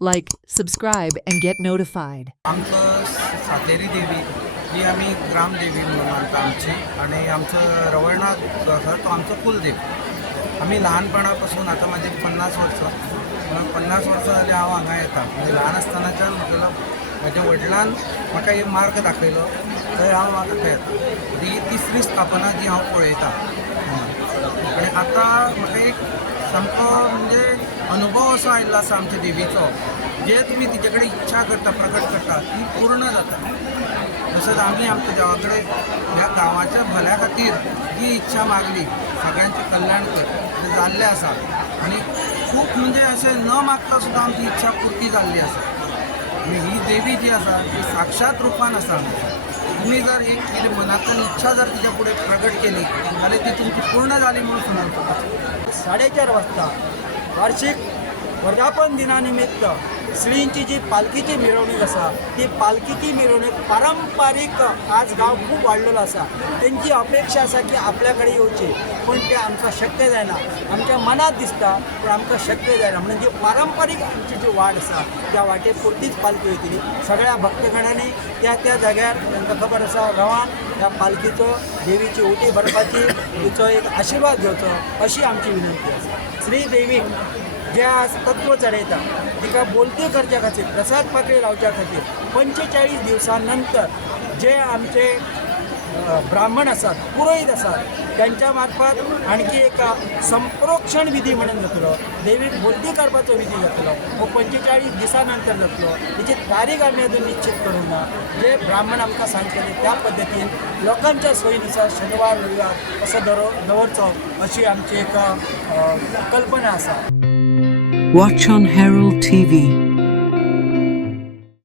Like, subscribe, and get notified. आमचं सातेरी देवी ही आम्ही ग्रामदेवी म्हणून मानता आमची आणि आमचं रवळनाथ आसा तो आमचो कुलदेव. आम्ही लहानपणापासून आता माझे 50 वर्ष 50 वर्ष जाली हांव हांगा येता. म्हणजे ल्हान आसतनाच्यान म्हटलेलो म्हज्या वडिलान म्हाका एक मार्ग दाखयलो थंय हांव म्हाका येता. ही तिसरी स्थापना जी हांव पळयता आणि आतां म्हाका एक सामको म्हणजे अनुभव असो आयिल्लो आसा आमच्या देवीचो. जे तुम्ही तिचे कडेन इच्छा करता प्रकट करता ती पूर्ण जाता. तसंच आम्ही आमच्या देवा कडेन ह्या गांवाच्या भल्या खातीर जी इच्छा मागली सगळ्यांचें कल्याण कर तें जाल्लें आसा आनी खूब म्हणजे अशें न मागता सुद्दां आमची इच्छा पुर्ती जाल्ली आसा. आणि ही देवी जी आसा ती साक्षात रुपान आसा. तुम्ही जर एक कितें मनांतल्यान इच्छा जर तिच्या पुढे प्रगट केली जाल्यार ती तुमची पूर्ण जाली म्हणून समजता. 4:30 वाजता वार्षिक वर्धापन दिनानिमित्त श्रींची जी पालखीची मिरवणूक आसा ती पालखीची मिरवणूक पारंपारीक आज गांव खूब वाडलेलो आसा. तेंची अपेक्षा आसा की आपल्या कडेन येवची पण ते आमकां शक्य जायना. आमच्या मनात दिसता पण आमकां शक्य जायना. म्हणून जी पारंपारीक आमची जी वाट आसा त्या वाटे पुरतीच पालखी वयतली. सगळ्या भक्तगणांनी त्या त्या जाग्यार तांकां खबर आसा रावान त्या पालखीचो देवीची ओटी भरपाची तिचो एक आशिर्वाद घेवचो अशी आमची विनंती आसा. श्री देवीक जे आज तत्व चढयता तिका बोलती करच्या खातीर प्रसाद पाकळी लावच्या खातीर 45 दिवसांनंतर जे आमचे ब्राह्मण आसात पुरोहित आसात त्यांच्या मार्फत आणखी एक संप्रोक्षण विधी म्हणून जातलो. देवीक बोलती करपाचो विधी जातलो. हो 45 दिसांनंतर जातलो. तेची तारीख आमी अजून निश्चित करूंक ना. जे ब्राह्मण आमकां सांगतले त्या पद्दतीन लोकांच्या सोयीनुसार शनिवार रविवार असो दवरचो अशी आमची एक कल्पना आसा. Watch on Herald TV.